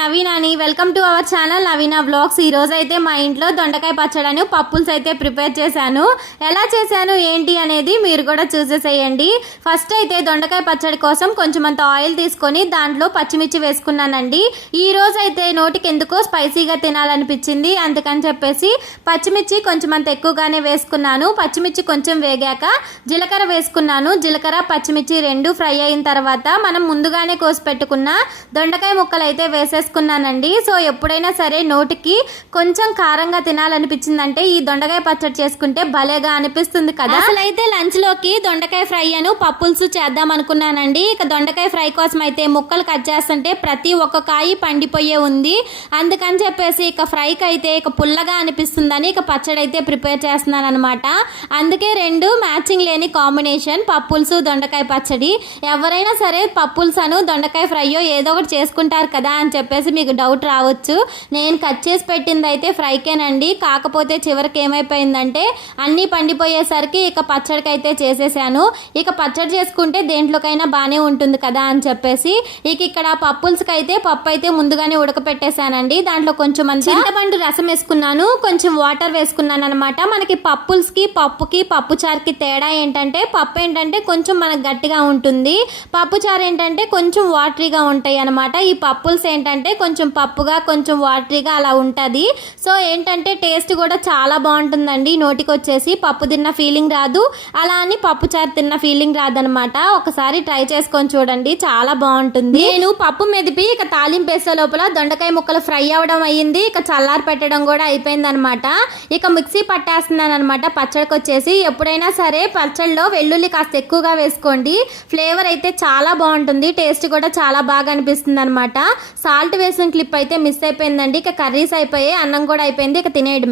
నవీనాని welcome to our channel Naveena blogs ఈ అయితే మా ఇంట్లో దొండకాయ పచ్చడను పప్పుల్స్ అయితే ప్రిపేర్ చేశాను. ఎలా చేశాను ఏంటి అనేది మీరు కూడా చూసేసేయండి. ఫస్ట్ అయితే దొండకాయ పచ్చడి కోసం కొంచెం అంత ఆయిల్ తీసుకొని దాంట్లో పచ్చిమిర్చి వేసుకున్నానండి. ఈ అయితే నోటికి ఎందుకో స్పైసీగా తినాలనిపించింది. అందుకని చెప్పేసి పచ్చిమిర్చి కొంచెం అంత ఎక్కువగానే వేసుకున్నాను. పచ్చిమిర్చి కొంచెం వేగాక జీలకర్ర వేసుకున్నాను. జీలకర్ర పచ్చిమిర్చి రెండు ఫ్రై అయిన తర్వాత మనం ముందుగానే కోసి పెట్టుకున్న దొండకాయ ముక్కలు అయితే చేసుకున్నానండి సో ఎప్పుడైనా సరే నోటికి కొంచెం కారంగా తినాలనిపించిందంటే ఈ దొండకాయ పచ్చడి చేసుకుంటే భలేగా అనిపిస్తుంది కదా. అసలు అయితే లంచ్లోకి దొండకాయ ఫ్రై అను పప్పుల్స్ చేద్దాం అనుకున్నానండి. ఇక దొండకాయ ఫ్రై కోసం అయితే ముక్కలు కట్ చేస్తుంటే ప్రతి ఒక్క కాయ పండిపోయే ఉంది. అందుకని చెప్పేసి ఇక ఫ్రైకి అయితే ఇక పుల్లగా అనిపిస్తుందని ఇక పచ్చడి అయితే ప్రిపేర్ చేస్తున్నాను అనమాట అందుకే రెండు మ్యాచింగ్ లేని కాంబినేషన్ పప్పుల్స్ దొండకాయ పచ్చడి. ఎవరైనా సరే పప్పుల్స్ అను దొండకాయ ఫ్రైయో ఏదో ఒకటి చేసుకుంటారు కదా అని చెప్పేసి మీకు డౌట్ రావచ్చు. నేను కట్ చేసి పెట్టింది అయితే ఫ్రైకేనండి. కాకపోతే చివరికి ఏమైపోయిందంటే అన్నీ పండిపోయేసరికి ఇక పచ్చడికి అయితే చేసేసాను. ఇక పచ్చడి చేసుకుంటే దేంట్లోకైనా బాగానే ఉంటుంది కదా అని చెప్పేసి ఇక ఇక్కడ పప్పుల్స్కి అయితే పప్పు అయితే ముందుగానే ఉడకపెట్టేశానండి. దాంట్లో కొంచెం చింతపండు రసం వేసుకున్నాను. కొంచెం వాటర్ వేసుకున్నాను అనమాట మనకి పప్పుల్స్కి పప్పుకి పప్పు చారుకి తేడా ఏంటంటే పప్పు ఏంటంటే కొంచెం మనకు గట్టిగా ఉంటుంది. పప్పు చారు ఏంటంటే కొంచెం వాటరీగా ఉంటాయి అనమాట ఈ పప్పుల్స్ ఏంటంటే కొంచెం పప్పుగా కొంచెం వాటరీగా అలా ఉంటుంది. సో ఏంటంటే టేస్ట్ కూడా చాలా బాగుంటుందండి. నోటికి వచ్చేసి పప్పు తిన్న ఫీలింగ్ రాదు. అలా అని పప్పు చారు తిన్న ఫీలింగ్ రాదనమాట ఒకసారి ట్రై చేసుకొని చూడండి. చాలా బాగుంటుంది. నేను పప్పు మెదిపి ఇక తాలింపు వేసే లోపల దొండకాయ ముక్కలు ఫ్రై అవ్వడం అయ్యింది. ఇక చల్లారి పెట్టడం కూడా అయిపోయింది అనమాట ఇక మిక్సీ పట్టేస్తున్నాను అనమాట పచ్చడికి వచ్చేసి ఎప్పుడైనా సరే పచ్చడిలో వెల్లుల్లి కాస్త ఎక్కువగా వేసుకోండి. ఫ్లేవర్ అయితే చాలా బాగుంటుంది. టేస్ట్ కూడా చాలా బాగా అనిపిస్తుంది అనమాట సాల్ట్ వేసిన క్లిప్ అయితే మిస్ అయిపోయిందండి. ఇక కర్రీస్ అయిపోయాయి అన్నం కూడా అయిపోయింది. ఇక తినేయడం